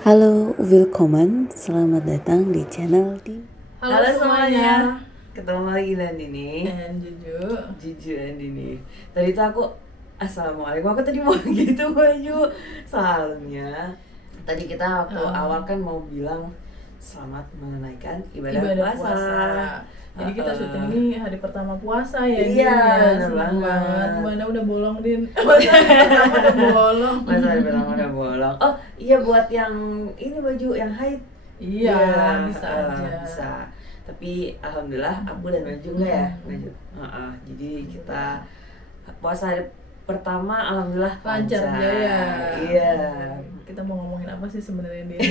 Halo, willkommen, selamat datang di channel di Halo semuanya. Ketemu lagi Nandini And Juju Nandini. Tadi tuh aku Assalamualaikum, aku tadi mau gitu baju. Soalnya tadi kita waktu awal kan mau bilang selamat menunaikan ibadah puasa. Jadi kita syuting ini hari pertama puasa ya. Iya, bener senang banget. Mana udah bolong Din. Masa hari pertama udah bolong. Masa hari pertama udah bolong. Oh iya, buat yang ini baju yang haid. Iya, bisa aja. Bisa. Tapi alhamdulillah aku dan Maju enggak ya, Maju. Jadi kita puasa hari pertama alhamdulillah Lancar jaya. Iya. Kita mau ngomongin apa sih sebenarnya Din?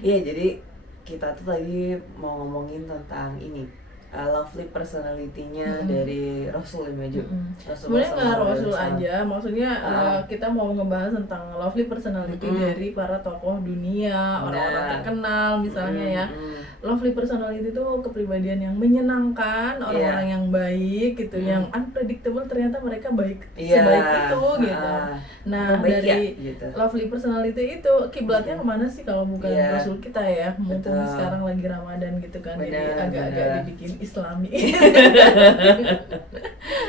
Iya, jadi kita tuh tadi mau ngomongin tentang ini. Lovely personality-nya dari Rasul ya, Maju. Sebenarnya nggak Rasul aja, maksudnya kita mau ngebahas tentang lovely personality dari para tokoh dunia, orang-orang terkenal misalnya ya. Lovely personality itu kepribadian yang menyenangkan, orang-orang yang baik gitu, yang unpredictable, ternyata mereka baik sebaik itu gitu. Nah dari lovely personality itu kiblatnya kemana sih kalau bukan Rasul kita ya? Mumpung sekarang lagi Ramadan gitu kan, jadi agak-agak dibikin Islami.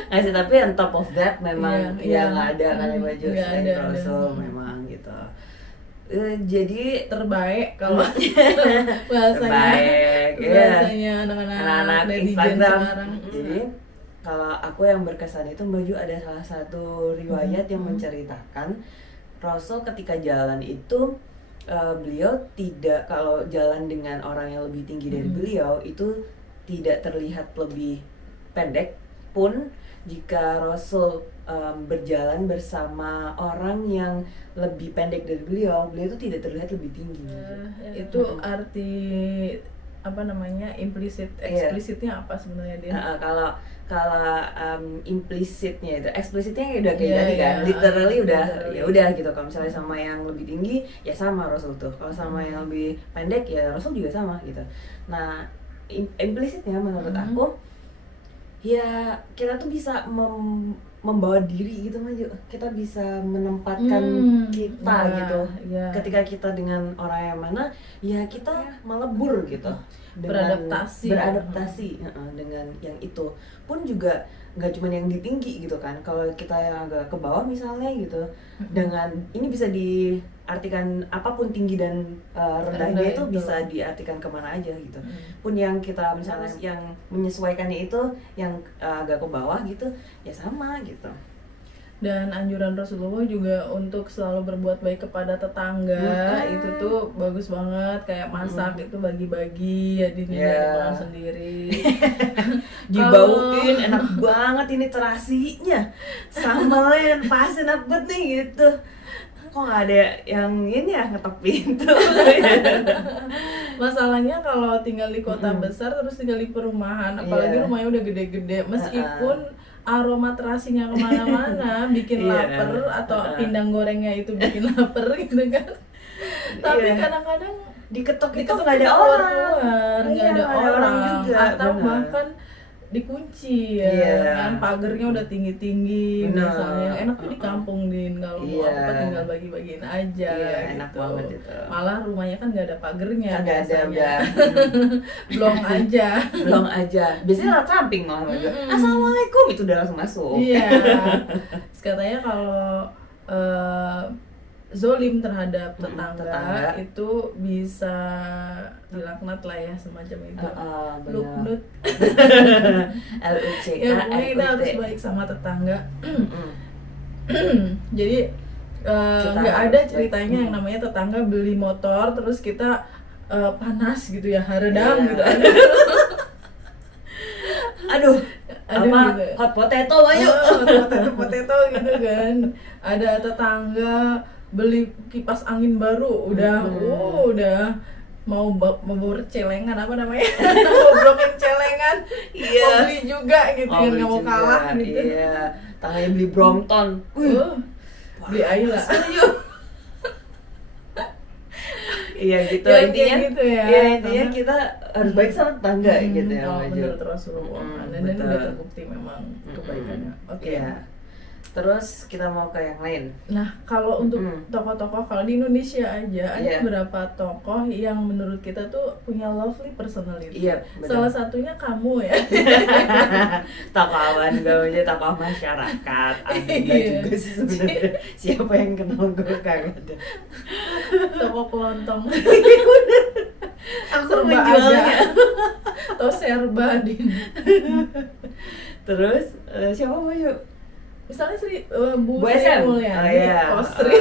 Nggak sih, tapi on top of that memang nggak ada kan yang baju selain Rasul memang gitu. Jadi terbaik kalau bahasanya anak-anak netizen sekarang. Jadi kalau aku yang berkesan itu baju ada salah satu riwayat yang menceritakan Rasul ketika jalan itu beliau tidak, kalau jalan dengan orang yang lebih tinggi dari beliau itu tidak terlihat lebih pendek pun jika Rasul berjalan bersama orang yang lebih pendek dari beliau itu tidak terlihat lebih tinggi. Itu arti apa namanya, implisit, eksplisitnya apa sebenarnya dia? Kalau implisitnya itu, eksplisitnya udah kayak tadi kan, literally udah ya udah gitu. Kalau misalnya sama yang lebih tinggi ya sama Rasul tuh, kalau sama yang lebih pendek ya Rasul juga sama gitu. Nah implisitnya menurut aku ya kita tuh bisa membawa diri gitu, Maju. Kita bisa menempatkan kita gitu. Ketika kita dengan orang yang mana ya kita melebur gitu. Beradaptasi dengan yang itu pun juga nggak cuma yang di tinggi gitu kan. Kalau kita yang agak ke bawah misalnya gitu, dengan ini bisa diartikan apapun tinggi dan rendahnya itu bisa diartikan kemana aja gitu. Pun yang kita misalnya yang menyesuaikannya itu yang agak ke bawah gitu ya sama gitu. Dan anjuran Rasulullah juga untuk selalu berbuat baik kepada tetangga. Itu tuh bagus banget, kayak masak itu bagi-bagi ya, dimakan sendiri. Dibauin enak banget ini terasinya, sambalnya dan pasnya enak banget nih gitu. Kok nggak ada yang ini ya, ngetok pintu. Masalahnya kalau tinggal di kota besar terus tinggal di perumahan, apalagi rumahnya udah gede-gede, meskipun aroma terasinya kemana-mana bikin lapar, atau pindang gorengnya itu bikin lapar gitu kan. Tapi kadang-kadang diketok itu nggak ada orang, nggak ada orang juga, atau bener. bahkan dikunci ya kan, pagernya udah tinggi-tinggi misalnya. Enak tuh di kampung Din, kalau mau apa tinggal bagi-bagiin aja gitu. Enak banget itu. Malah rumahnya kan nggak ada pagernya, nggak ada, udah blong aja. Biasanya lewat samping malah. Assalamualaikum itu udah langsung masuk. Iya. Katanya kalau zolim terhadap tetangga itu bisa dilaknat lah ya, semacam itu. Luknut. LUCK. Ya pokoknya kita harus baik sama tetangga. Jadi nggak ada ceritanya yang namanya tetangga beli motor terus kita panas gitu ya, haredang gitu. Aduh, apa gitu. hot potato ayo. Potato gitu kan. Ada tetangga beli kipas angin baru, udah mau celengan, apa namanya, mau broken celengan, mau beli juga gitu, yang nggak mau kalah gitu. Tangannya beli Brompton, beli Ayla. Iya gitu, Ya, intinya gitu ya. Ya intinya kita harus baik sama tetangga gitu ya. Menurut Rasulullah, dan ini udah terbukti memang kebaikannya. Oke. Terus kita mau ke yang lain. Nah, kalau untuk tokoh-tokoh, kalau di Indonesia aja ada beberapa tokoh yang menurut kita tuh punya lovely personality. Iya, benar. Salah satunya kamu ya. Tokoh awan gue, tokoh masyarakat. Ada juga sih sebenarnya. Siapa yang kenal gue kagak ada. Tokoh kelontong. Aku Serba menjualnya. Atau serba Din. Terus siapa mau yuk? Misalnya Bu Bu Sri SM. Mulyani. Oh iya. Oh, Sri.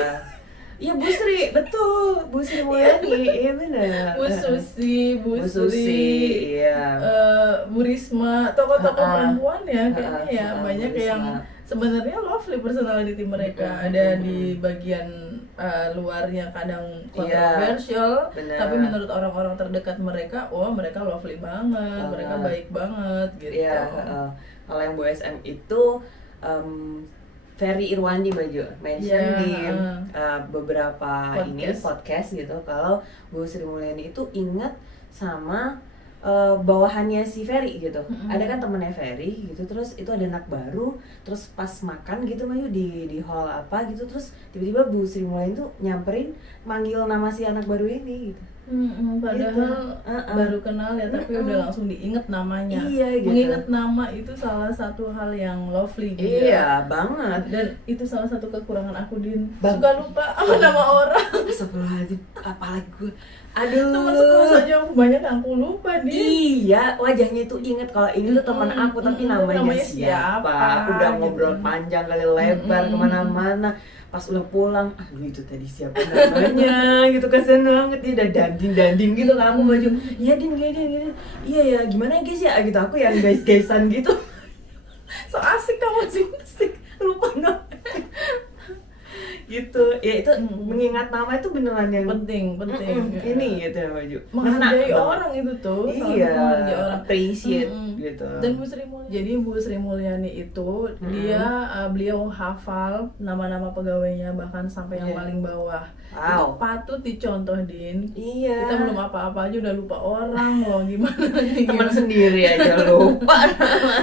Iya Bu Sri, betul. Bu Sri Mulyani, iya benar. Bu Susi, Bu Susi, Sri, iya. Bu Risma, tokoh-tokoh perempuan ya kayaknya ya banyak Bu yang Risma. sebenarnya lovely personality mereka. Ada di bagian luarnya kadang kontroversial, benar. tapi menurut orang-orang terdekat mereka, wah mereka lovely banget, mereka baik banget gitu. Iya, kalau yang Bu SM itu Ferry Irwandi Baju mention di beberapa podcast gitu kalau Bu Sri Mulyani itu ingat sama bawahannya si Ferry gitu. Ada kan temennya Ferry gitu, terus itu ada anak baru, terus pas makan gitu Mayu di hall apa gitu, terus tiba-tiba Bu Sri Mulyani tuh nyamperin manggil nama si anak baru ini gitu. Padahal baru kenal ya, tapi udah langsung diinget namanya. Iya, gitu. Mengingat nama itu salah satu hal yang lovely juga. Iya banget. Dan itu salah satu kekurangan aku, Din. Suka lupa sama nama orang. Astagfirullahaladzim, apalagi gue. Aduh. Teman sekelas aja banyak yang aku lupa, Din. Iya, wajahnya itu inget kalau ini tuh teman aku, tapi namanya siapa? Udah ngobrol panjang kali lebar kemana-mana. Pas udah pulang, aduh itu tadi siapa namanya gitu, kasian banget dia udah danding gitu kan aku baju. Iya Din, gini. Iya ya, gimana ya guys ya gitu, aku yang guys-guysan gitu. So asik kamu sih. Lupa namanya. Gitu. Ya itu mengingat nama itu beneran yang penting. Ini gitu ya baju. Menghargai orang itu tuh. Iya, menghargai orang. Appreciate gitu. Dan Bu Sri Mulyani. Jadi Bu Sri Mulyani itu beliau hafal nama-nama pegawainya bahkan sampai yang paling bawah. Itu patut dicontoh, Din. Iya. Kita belum apa-apa aja udah lupa orang loh, gimana nih? Teman sendiri aja lupa.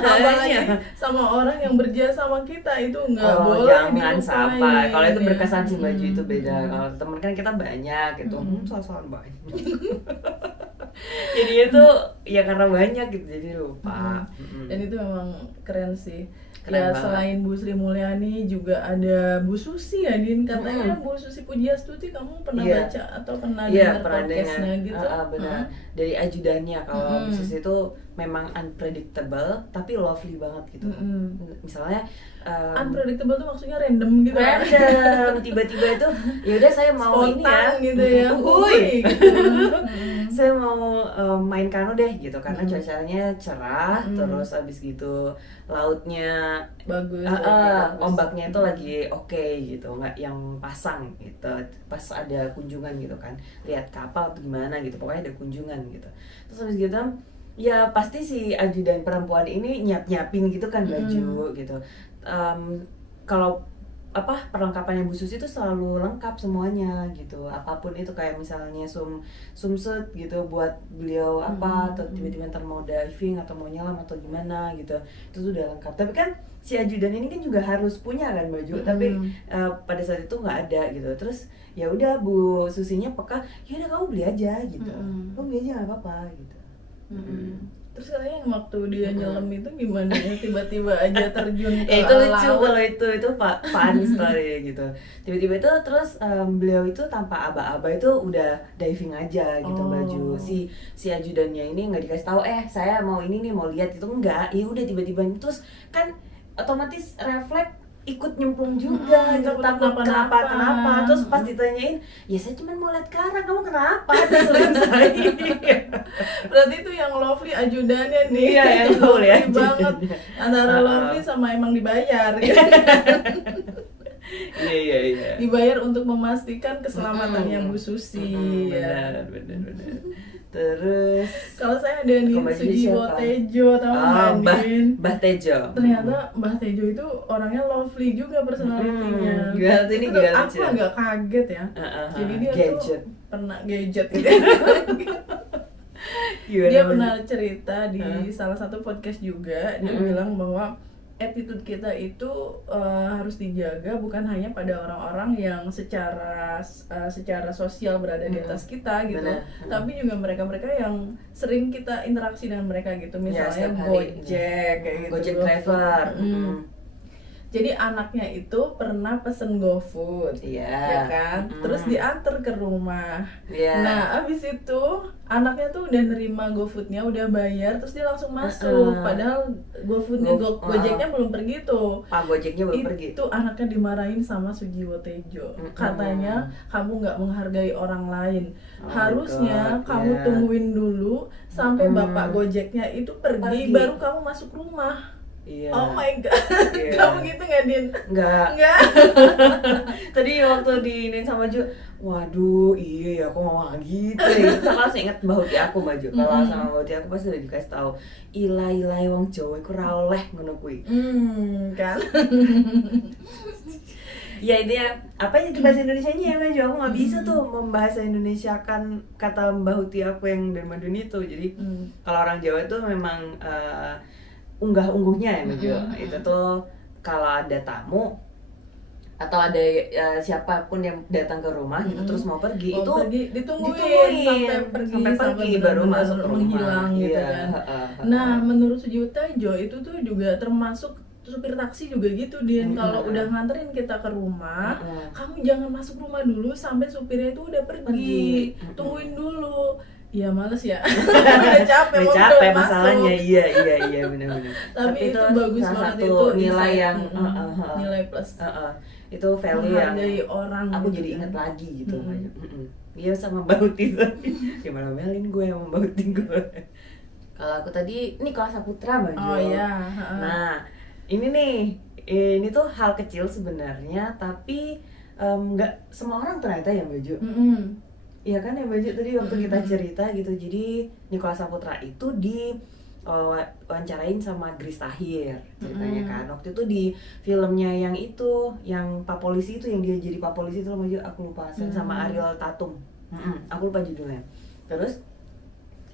Apalagi sama orang yang berjasa sama kita itu nggak boleh jangan dilupain. sampai. Kalau itu berkesan sih baju itu beda. Kalau teman kan kita banyak gitu. Soal-soal banyak. Jadi itu ya karena banyak gitu jadi lupa. Dan itu memang keren sih. Keren ya banget. Selain Bu Sri Mulyani juga ada Bu Susi ya, Din. Katanya Bu Susi Pujiastuti kamu pernah baca atau pernah dengar podcastnya gitu? Benar. Dari ajudannya kalau Bu Susi itu memang unpredictable tapi lovely banget gitu. Misalnya unpredictable tuh maksudnya random gitu. Random, tiba-tiba itu ya udah saya mau spontan ini ya gitu ya. gitu. Saya mau main kano deh gitu karena cuacanya cerah, terus abis gitu lautnya bagus, ombaknya itu lagi oke gitu, nggak yang pasang gitu. Pas ada kunjungan gitu kan, lihat kapal atau gimana gitu, pokoknya ada kunjungan gitu. Terus abis gitu ya pasti si ajudan perempuan ini nyiapin gitu kan baju gitu. Kalau perlengkapannya Bu Susi itu selalu lengkap semuanya gitu, apapun itu kayak misalnya sumsut gitu buat beliau atau tiba-tiba ntar mau diving atau mau nyelam atau gimana gitu, itu tuh udah lengkap. Tapi kan si ajudan ini kan juga harus punya kan baju, tapi pada saat itu nggak ada gitu. Terus ya udah Bu Susinya peka, ya udah kamu beli aja gitu, kamu beli aja nggak apa-apa gitu. Terus katanya yang waktu dia nyelam itu gimana ya, tiba-tiba aja terjun ke itu lucu laut. kalau itu fun story gitu. Tiba-tiba itu terus beliau itu tanpa aba-aba itu udah diving aja gitu baju. Si ajudannya ini nggak dikasih tahu saya mau ini nih, mau lihat itu enggak. Ya udah tiba-tiba terus kan otomatis refleks ikut nyemplung juga gitu, takut kenapa. Terus pas ditanyain, ya saya cuma mau lihat Clara, kamu kenapa? Terus selesai. Berarti itu yang lovely ajudannya nih. Iya, yang lovely banget. Antara lovely sama emang dibayar gitu. Iya. Dibayar untuk memastikan keselamatannya Bu Susi. Benar. Terus kalau saya ada nih Sujiwo Tejo, tahu nggak, Din? Mbah Tejo. Ternyata Mbah Tejo itu orangnya lovely juga personalitinya. Aku agak kaget ya. Jadi dia tuh pernah gadget gitu. Dia pernah cerita di salah satu podcast juga, dia bilang bahwa attitude kita itu harus dijaga, bukan hanya pada orang-orang yang secara sosial berada di atas kita gitu, tapi juga mereka-mereka yang sering kita interaksi dengan mereka gitu, misalnya Gojek kayak gitu, Gojek driver. Jadi anaknya itu pernah pesen GoFood, ya kan? Terus diantar ke rumah. Nah, abis itu anaknya tuh udah nerima GoFoodnya, udah bayar, terus dia langsung masuk. Padahal GoFoodnya, Gojeknya belum pergi tuh. Pak Gojeknya belum pergi. Itu anaknya dimarahin sama Sujiwo Tejo. Katanya kamu nggak menghargai orang lain. Harusnya kamu tungguin dulu sampai bapak Gojeknya itu pergi, baru kamu masuk rumah. Oh my god, kamu gitu nggak, Din? Nggak. Tadi waktu diinin sama Ju, waduh iya ya aku ngomong gitu ya. Sama langsung inget Mbak Huti aku, Mbak Ju. Kalau sama Mbak Huti aku pasti udah dikasih tahu, ilai wong Jawa iku ra oleh ngono kuwi. Kan. Ya intinya apa yang di bahasa Indonesianya ya Mbak Ju, aku nggak bisa tuh membahasa Indonesiakan kata Mbak Huti aku yang dari Madun itu. Jadi kalau orang Jawa itu memang unggah-ungguhnya ya Mbak Jo. Itu tuh kalau ada tamu atau ada siapapun yang datang ke rumah gitu terus mau pergi, itu ditungguin sampai pergi baru masuk rumah, menghilang gitu kan. Nah, menurut Sujiwo Tejo itu tuh juga termasuk supir taksi juga gitu, Din. Kalau udah nganterin kita ke rumah, kamu jangan masuk rumah dulu sampai supirnya itu udah pergi. Tungguin dulu. Ya males ya. Udah capek masalahnya. Iya benar. Tapi itu bagus banget, itu nilai yang nilai plus. Itu value yang orang aku gitu jadi kan. inget lagi gitu. Iya sama Bauti tadi. Gimana melin gue sama Bauti gue. Kalau aku tadi Nicholas Saputra, Mbak Jo. Oh iya. Nah, ini tuh hal kecil sebenarnya, tapi nggak semua orang ternyata ya Mbak Jo. Iya kan ya Mbak Jo, tadi waktu kita cerita gitu. Jadi Nicholas Saputra itu wawancarain sama Grace Tahir ceritanya kan. Waktu itu di filmnya yang Pak Polisi itu, yang dia jadi Pak Polisi itu loh Mbak Jo, aku lupa sama Ariel Tatum. Aku lupa judulnya. Terus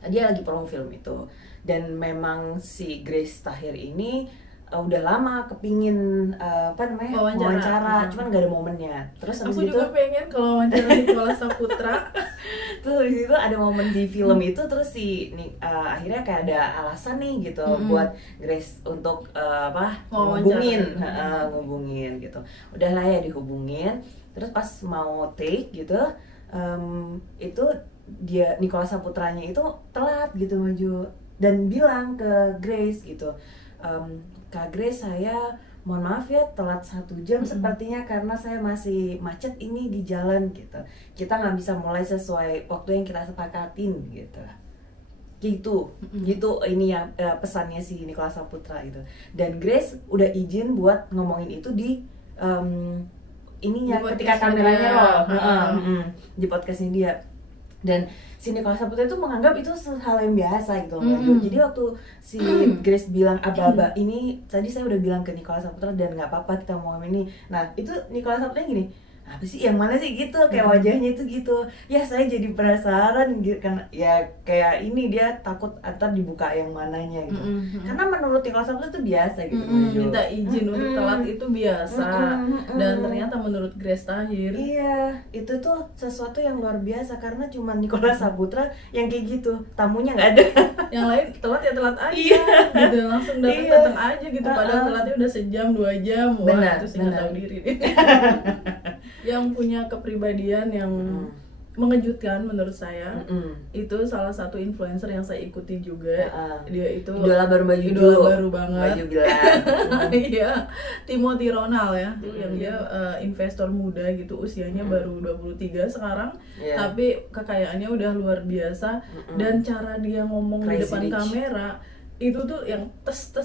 dia lagi promo film itu, dan memang si Grace Tahir ini udah lama kepingin wawancara, cuman gak ada momennya. Terus aku juga pengen kalau wawancara Nicholas Saputra. Terus habis itu ada momen di film itu, terus akhirnya kayak ada alasan nih gitu buat Grace untuk ngubungin gitu. Udahlah ya dihubungin. Terus pas mau take gitu, itu dia Nicholas Saputranya itu telat gitu maju dan bilang ke Grace gitu, Kak Grace, saya mohon maaf ya telat 1 jam sepertinya karena saya masih macet ini di jalan gitu. Kita nggak bisa mulai sesuai waktu yang kita sepakatin gitu. Gitu ini ya pesannya si Nicholas Saputra itu. Dan Grace udah izin buat ngomongin itu di ketika kameranya di podcastnya dia. Dan si Nicholas Saputra itu menganggap itu hal yang biasa gitu loh. Jadi waktu si Grace bilang aba-aba ini, tadi saya udah bilang ke Nicholas Saputra dan nggak apa-apa kita mau ini. Nah itu Nicholas Saputra gini, apa sih yang mana sih gitu, kayak wajahnya itu gitu. Ya saya jadi penasaran gitu kan, ya kayak ini dia takut antar dibuka yang mananya gitu. Karena menurut Nicholas Saputra itu biasa gitu. Minta izin untuk telat itu biasa. Dan ternyata menurut Grace Tahir, iya itu tuh sesuatu yang luar biasa karena cuma Nicholas Saputra yang kayak gitu, tamunya nggak ada. Yang lain telat ya telat aja, gitu langsung datang aja gitu. Padahal telatnya udah sejam 2 jam. Wah, itu sih nggak tahu diri. Yang punya kepribadian yang mengejutkan menurut saya, itu salah satu influencer yang saya ikuti juga. Dia itu idola baru banget. Baju bilang. Iya, Timothy Ronald ya, yang dia investor muda gitu, usianya baru 23 sekarang, tapi kekayaannya udah luar biasa. Dan cara dia ngomong di depan kamera itu tuh yang tes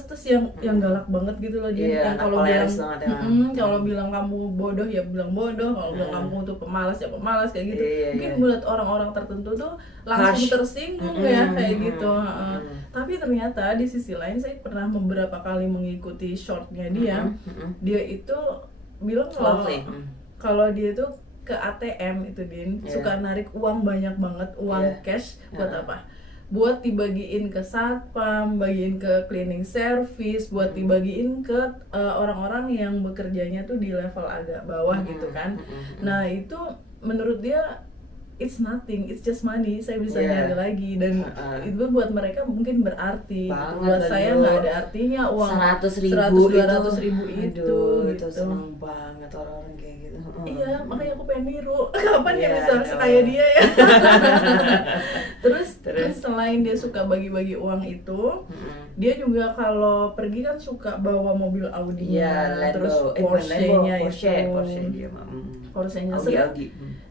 yang galak banget gitu loh dia. Yang kalau bilang kamu bodoh ya bilang bodoh, kalau bilang kamu tuh pemalas ya pemalas kayak gitu. Mungkin buat orang-orang tertentu tuh langsung tersinggung ya kayak gitu. Tapi ternyata di sisi lain saya pernah beberapa kali mengikuti shortnya dia. Dia itu bilang kalau dia tuh ke ATM itu Din, suka narik uang banyak banget, uang cash buat apa? buat dibagiin ke satpam, bagiin ke cleaning service, buat dibagiin ke orang-orang yang bekerjanya tuh di level agak bawah gitu kan. Nah itu menurut dia it's nothing, it's just money, saya bisa nyari lagi, dan itu buat mereka mungkin berarti. Buat saya nggak ada artinya uang 100.000 itu gitu. Seneng banget orang-orang kayak gitu. Iya, makanya aku pengen niru. Kapan ya bisa sekaya dia ya. Terus selain dia suka bagi-bagi uang itu, dia juga kalau pergi kan suka bawa mobil Audi-nya, terus Porsche-nya Porsche-nya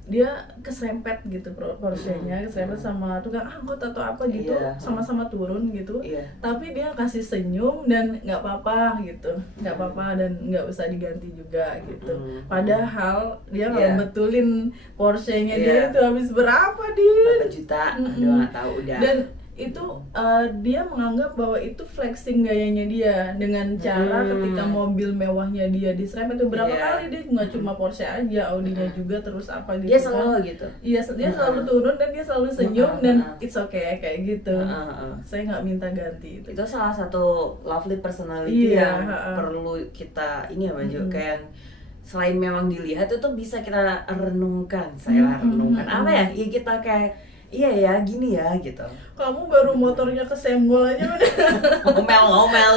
dia keserempet gitu, Porsche-nya keserempet sama tukang angkot atau apa gitu, sama-sama turun gitu, tapi dia kasih senyum dan nggak apa-apa gitu, nggak apa-apa dan nggak usah diganti juga gitu. Padahal dia kalau betulin Porsche-nya dia itu habis berapa berapa juta, nggak tahu udah. Dan itu dia menganggap bahwa itu flexing gayanya dia dengan cara ketika mobil mewahnya dia diserempet itu berapa kali, dia nggak cuma Porsche aja, Audi-nya juga, terus apa gitu. Dia selalu gitu. Iya, dia selalu turun dan dia selalu senyum dan it's okay kayak gitu. Saya nggak minta ganti itu. Itu salah satu lovely personality yang perlu kita ini ya Maju, kayak selain memang dilihat itu bisa kita renungkan. Saya renungkan apa ya? Ya kita kayak iya ya, gini ya gitu. Kamu baru motornya kesenggol aja udah ngomel.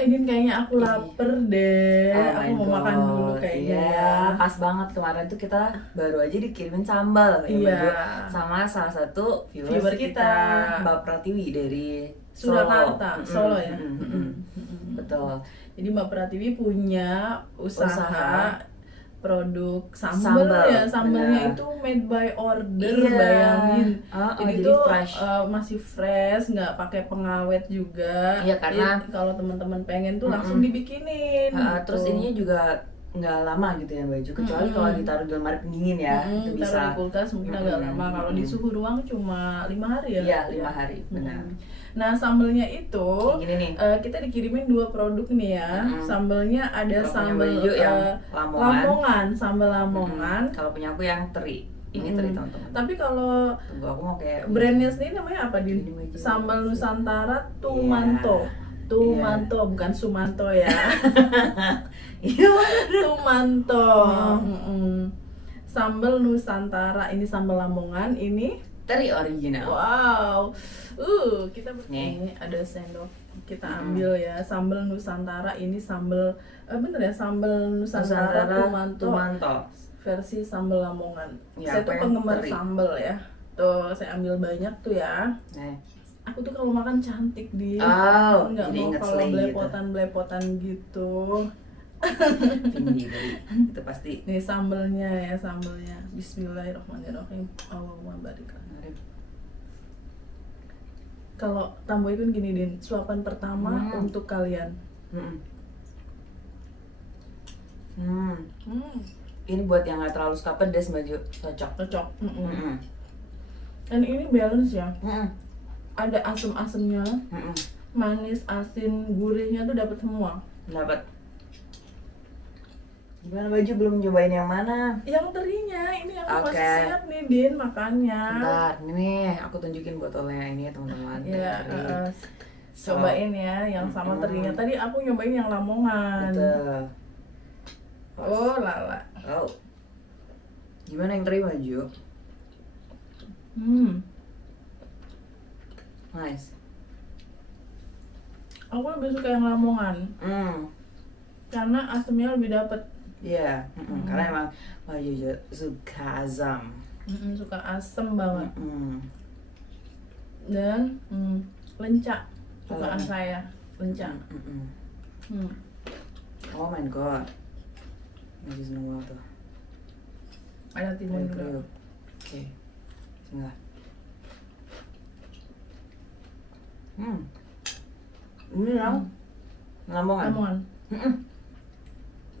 Din, kayaknya aku lapar deh. Aku mau makan dulu kayaknya. Iya, pas banget kemarin tuh kita baru aja dikirimin sambal sama salah satu viewer kita, Mbak Pratiwi dari Surakarta, Solo ya. Betul. Jadi Mbak Pratiwi punya usaha produk sambal. Sambalnya itu made by order, bayangin. Jadi itu masih fresh, nggak pakai pengawet juga. Iya, karena kalau teman-teman pengen tuh langsung dibikinin. Terus ininya juga nggak lama gitu ya Baju, kecuali kalau ditaruh di lemari pendingin ya, itu bisa. Taruh di kulkas mungkin agak lama. Kalau di suhu ruang cuma 5 hari ya. Iya, 5 hari, benar. Nah, sambelnya itu kita dikirimin 2 produk nih ya. Sambelnya ada sambal Lamongan, sambal Lamongan. Kalau punya aku yang teri. Ini teri teman-teman. Tapi kalau aku mau kayak brandnya sendiri namanya apa, Din? Sambal Nusantara Tumanto. Tumanto, bukan Sumanto ya. Tumanto. Sambal Nusantara, ini sambal Lamongan, ini teri original. Wow. Kita ini ada sendok. Kita ambil ya, sambal Nusantara, ini sambal bener ya, sambal Nusantara Tumanto. Versi sambal Lamongan. Saya tuh penggemar sambal ya. Tuh, saya ambil banyak tuh ya. Aku tuh kalau makan cantik nggak mau kalau belepotan gitu. Itu pasti. Nih sambelnya ya, Bismillahirrahmanirrahim. Allahumma barik. Kalau tambahin gini, Din, suapan pertama untuk kalian. Ini buat yang nggak terlalu suka pedas, Baju, cocok. Dan ini balance ya. Ada asam-asamnya, manis, asin, gurihnya tuh dapat semua. Dapat. Gimana Baju, belum nyobain yang mana? Yang terinya, ini aku masih siap nih, Din, makannya. Bentar, ini aku tunjukin botolnya ini ya teman-teman. Iya, cobain ya yang sama terinya. Tadi aku nyobain yang Lamongan. Betul. Oh lala. Gimana yang teri Baju? Nice. Aku lebih suka yang Lamongan. Karena asamnya lebih dapet. Iya, karena emang Baju suka asam. Suka asam banget. Dan lencak. Sukaan saya, lencak. Oh my god. Baju seneng banget tuh. Ada timun juga. Oke. Bismillah. Ini Lamongan.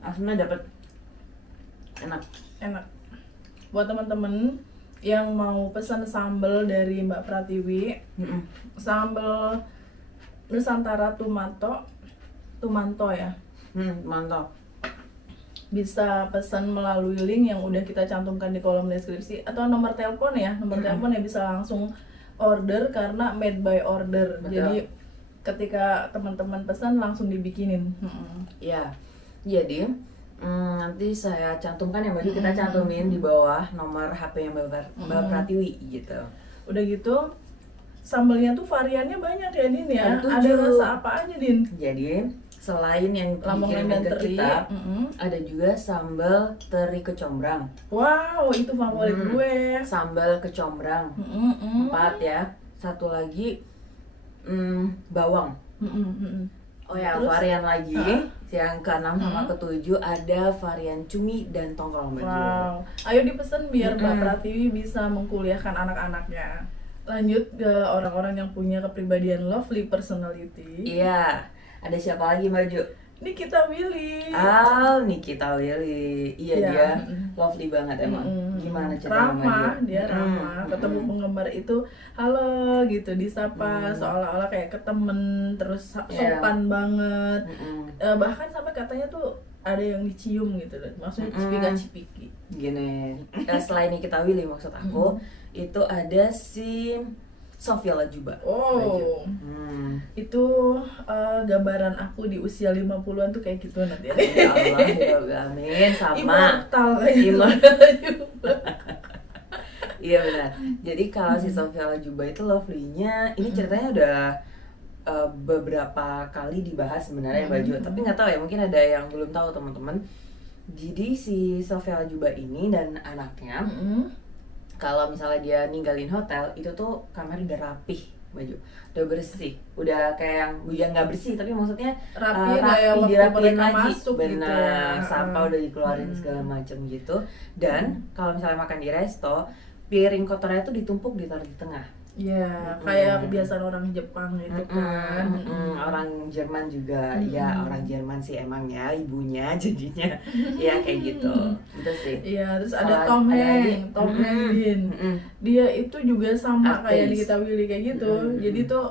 Asamnya dapat. Enak. Buat teman-teman yang mau pesan sambal dari Mbak Pratiwi, sambal Nusantara Tumanto ya. Mantap. Bisa pesan melalui link yang udah kita cantumkan di kolom deskripsi atau nomor telepon ya. Nomor telepon ya bisa langsung order karena made by order. Betul. Jadi ketika teman-teman pesan langsung dibikinin. Ya, jadi nanti saya cantumkan ya Mbak, kita cantumin di bawah nomor HP-nya Mbak Pratiwi gitu. Udah gitu sambelnya tuh variannya banyak ya Din ya. Ada Ada 7. rasa apa aja Din? Jadi selain yang Lamongan dikirimin dan ke teri. kita, ada juga sambal teri kecombrang, Wow, itu favorit gue. sambal kecombrang 4 ya. Satu lagi bawang. Oh ya, Terus? varian lagi yang ke-6 sama ke-7 ada varian cumi dan tongkol Mbak Jo. Wow, ayo dipesan biar Mbak Pratiwi bisa mengkuliahkan anak-anaknya. Lanjut ke orang-orang yang punya kepribadian lovely personality. Iya, ada siapa lagi Mbak Jo? Nikita Willy. Nikita Willy. Iya, Iya, dia lovely banget emang. Gimana ceritanya Mbak Jo? Ramah, dia ramah. Ketemu penggemar itu halo gitu, disapa seolah-olah kayak ke temen, terus sopan banget. Bahkan sampai katanya tuh ada yang dicium gitu loh, maksudnya cipika-cipiki. Gini, selain Nikita Willy maksud aku, itu ada si Sofia Lajuba. Oh, itu gambaran aku di usia 50-an tuh kayak gitu nanti ya. Ya Allah, ya Allah, amin. Sama. Immortal kayak Iya benar. Jadi kalau si Sofia Lajuba itu lovely-nya, ini ceritanya udah beberapa kali dibahas sebenarnya Mbak Jo. Tapi nggak tahu ya, mungkin ada yang belum tahu teman-teman. Jadi si Sofia Lajuba ini dan anaknya, kalau misalnya dia ninggalin hotel, itu tuh kamar udah rapih baju, udah bersih, udah kayak yang nggak bersih tapi maksudnya rapi kayak waktu dirapiin mereka lagi, masuk benar, gitu ya. sampah udah dikeluarin segala macem gitu. Dan kalau misalnya makan di resto, piring kotornya tuh ditumpuk ditaruh di tengah. Ya, kayak kebiasaan orang Jepang gitu kan. Orang Jerman juga, ya orang Jerman sih emang ya ibunya jadinya, ya kayak gitu, gitu sih. Iya, terus ada Tom Hanks, Tom Hanks, dia itu juga sama kayak Nikita Willy kayak gitu. Jadi tuh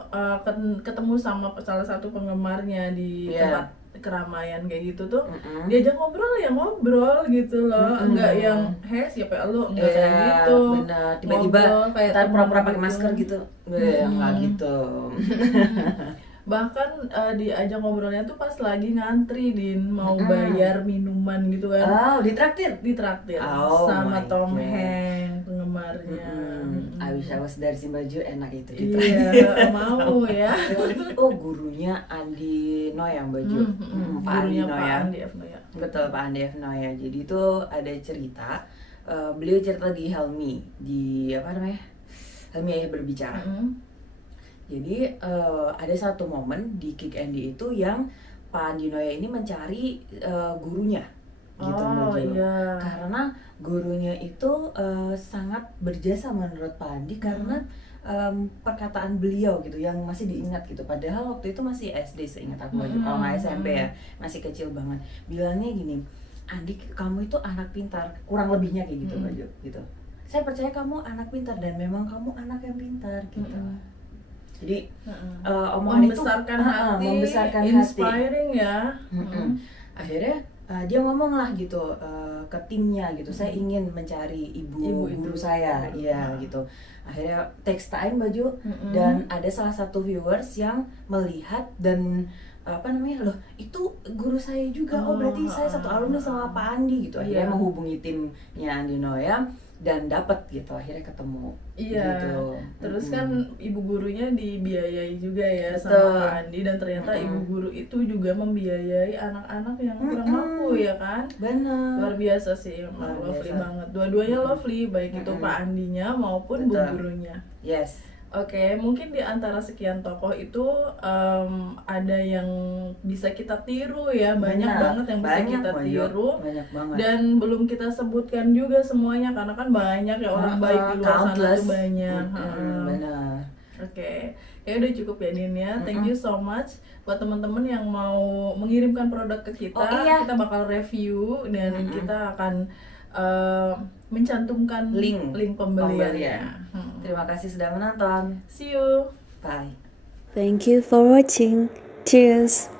ketemu sama salah satu penggemarnya di tempat keramaian kayak gitu tuh, diajak ngobrol gitu loh, enggak yang siapa lu, enggak kayak gitu. Bener, tiba-tiba kita pura-pura pakai masker gitu, enggak gitu. Bahkan diajak ngobrolnya tuh pas lagi ngantri Din, mau bayar minuman gitu kan. Ditraktir sama Tom Hanks penggemarnya. I wish I was there si baju enak itu gitu. Iya, mau ya. Oh, gurunya Andi Noya baju. Pak Andi Noya. Betul, Pak Andi F Noya. Jadi itu ada cerita, beliau cerita di Helmi, di apa namanya? Helmi Ayah Berbicara. Jadi ada satu momen di Kick Andy itu yang Pak Andi Noya ini mencari gurunya gitu iya. Karena gurunya itu sangat berjasa menurut Pak Andi karena perkataan beliau gitu yang masih diingat gitu, padahal waktu itu masih SD seingat aku kalau nggak SMP ya, masih kecil banget. Bilangnya gini, Andi kamu itu anak pintar, kurang lebihnya kayak gitu Baju gitu. Saya percaya kamu anak pintar dan memang kamu anak yang pintar gitu. Jadi omongan membesarkan itu hati, membesarkan inspiring hati. Ya. Akhirnya dia ngomong lah gitu ke timnya gitu, saya ingin mencari ibu guru saya, iya gitu. Akhirnya text time Baju, dan ada salah satu viewers yang melihat dan apa namanya, loh itu guru saya juga, oh berarti saya satu alumni sama Pak Andi gitu. Akhirnya menghubungi timnya Andi Noya dan dapat gitu, akhirnya ketemu. Iya. Gitu. Terus kan ibu gurunya dibiayai juga ya sama Pak Andi, dan ternyata ibu guru itu juga membiayai anak-anak yang kurang mampu ya kan. Benar. Luar biasa sih, lovely banget. Dua-duanya lovely, baik itu Pak Andinya maupun bu gurunya. Yes. Oke, mungkin di antara sekian tokoh itu ada yang bisa kita tiru ya, banyak banget yang bisa kita tiru, dan belum kita sebutkan juga semuanya karena kan banyak ya orang baik di luar sana tuh banyak. Benar. Oke, ya udah cukup ya Din ya. Thank you so much buat teman-teman yang mau mengirimkan produk ke kita. Kita bakal review dan kita akan mencantumkan link pembeliannya. Terima kasih sudah menonton. See you. Bye. Thank you for watching. Cheers.